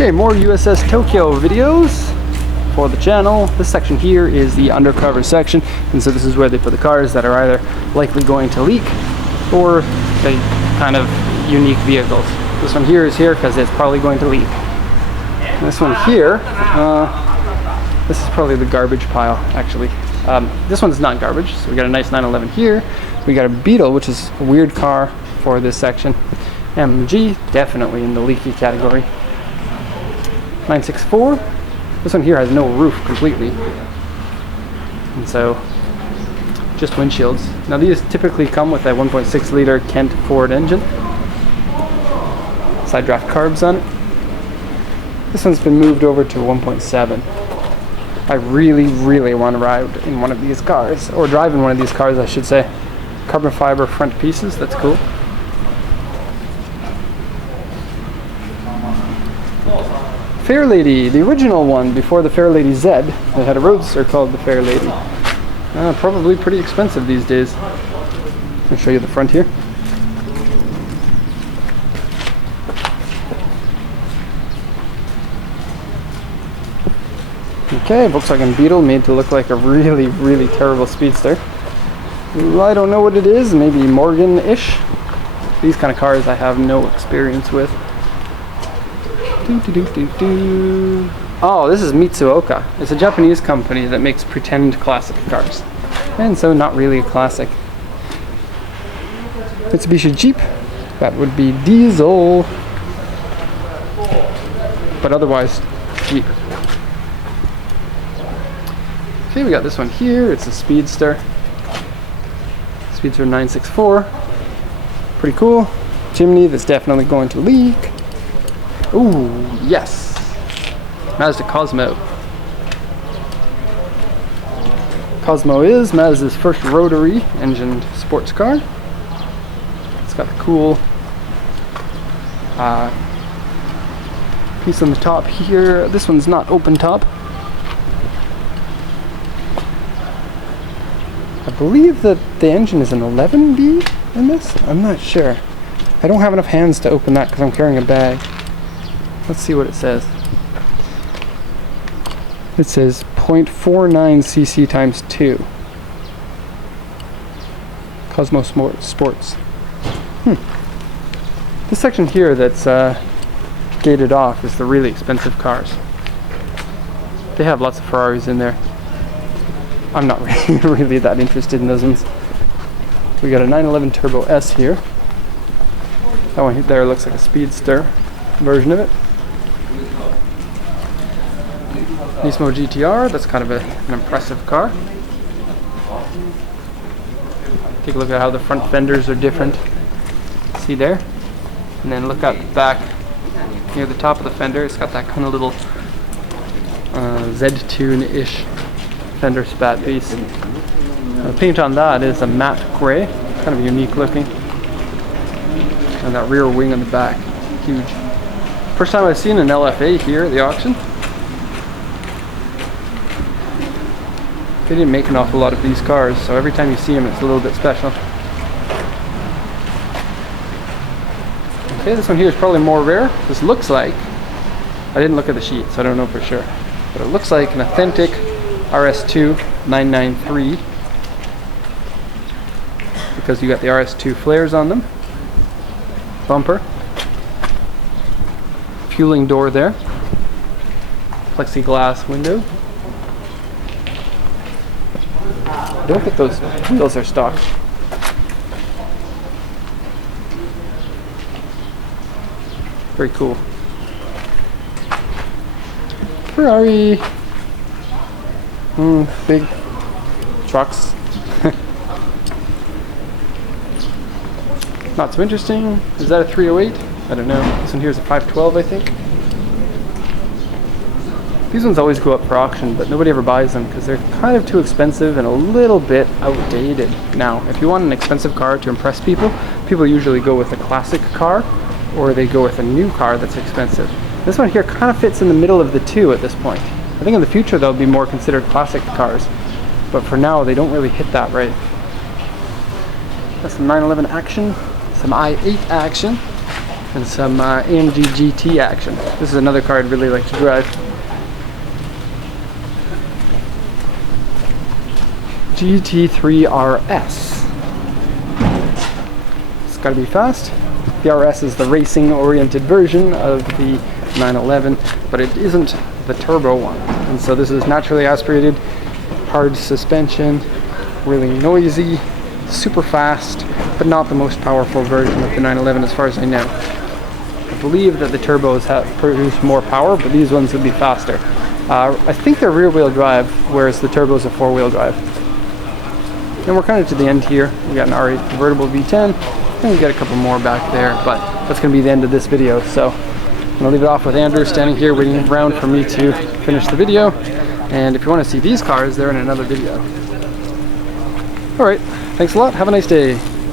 Okay, more USS Tokyo videos for the channel. This section here is the undercover section, and so this is where they put the cars that are either likely going to leak or the kind of unique vehicles. This one here is here because it's probably going to leak. And this one here, this is probably the garbage pile actually. This one's not garbage, so we got a nice 911 here. We got a Beetle, which is a weird car for this section. MG, definitely in the leaky category. 964. This one here has no roof completely. And so, just windshields. Now these typically come with a 1.6 liter Kent Ford engine. Side draft carbs on it. This one's been moved over to 1.7. I really want to ride in one of these cars, or drive in one of these cars I should say. Carbon fiber front pieces, that's cool. Fair Lady, the original one before the Fair Lady Z. They had a roadster called the Fair Lady. Probably pretty expensive these days. I'll show you the front here. Okay, Volkswagen Beetle made to look like a really terrible speedster. I don't know what it is, maybe Morgan-ish. These kind of cars I have no experience with. Oh, this is Mitsuoka. It's a Japanese company that makes pretend classic cars. And so not really a classic. Mitsubishi Jeep. That would be diesel. But otherwise, Jeep. Okay, we got this one here. It's a Speedster. Speedster 964. Pretty cool. Chimney that's definitely going to leak. Ooh, yes. Mazda Cosmo. Cosmo is Mazda's first rotary engined sports car. It's got the cool piece on the top here. This one's not open top. I believe that the engine is an 11B in this. I'm not sure. I don't have enough hands to open that because I'm carrying a bag. Let's see what it says. It says 0.49 cc times 2. Cosmo Sports. This section here that's gated off is the really expensive cars. They have lots of Ferraris in there. I'm not really that interested in those ones. We got a 911 Turbo S here. That one there looks like a Speedster version of it. Nismo GTR, that's kind of an impressive car. Take a look at how the front fenders are different. See there? And then look out the back near the top of the fender. It's got that kind of little Z-Tune-ish fender spat piece. The paint on that is a matte gray, kind of unique looking. And that rear wing on the back, huge. First time I've seen an LFA here at the auction. They didn't make an awful lot of these cars, so every time you see them it's a little bit special. Okay, this one here is probably more rare. This looks like, I didn't look at the sheet so I don't know for sure, but it looks like an authentic RS2 993 because you got the RS2 flares on them. Bumper. Fueling door there. Plexiglass window. I don't think those wheels are stock. Very cool. Ferrari. Big trucks. Not so interesting. Is that a 308? I don't know. This one here is a 512, I think. These ones always go up for auction, but nobody ever buys them because they're kind of too expensive and a little bit outdated. Now, if you want an expensive car to impress people, people usually go with a classic car or they go with a new car that's expensive. This one here kind of fits in the middle of the two at this point. I think in the future they'll be more considered classic cars, but for now they don't really hit that right. That's some 911 action, some i8 action. and some AMG GT action. This is another car I'd really like to drive. GT3 RS. It's got to be fast. The RS is the racing-oriented version of the 911, but it isn't the turbo one. And so this is naturally aspirated, hard suspension, really noisy, super fast, but not the most powerful version of the 911 as far as I know. I believe that the turbos produce more power, but these ones would be faster. I think they're rear-wheel drive, whereas the turbos are four-wheel drive. And we're kind of to the end here. We got an R8 convertible V10, and we got a couple more back there, but that's going to be the end of this video. So I'm going to leave it off with Andrew standing here waiting around for me to finish the video. And if you want to see these cars, they're in another video. Alright, thanks a lot. Have a nice day.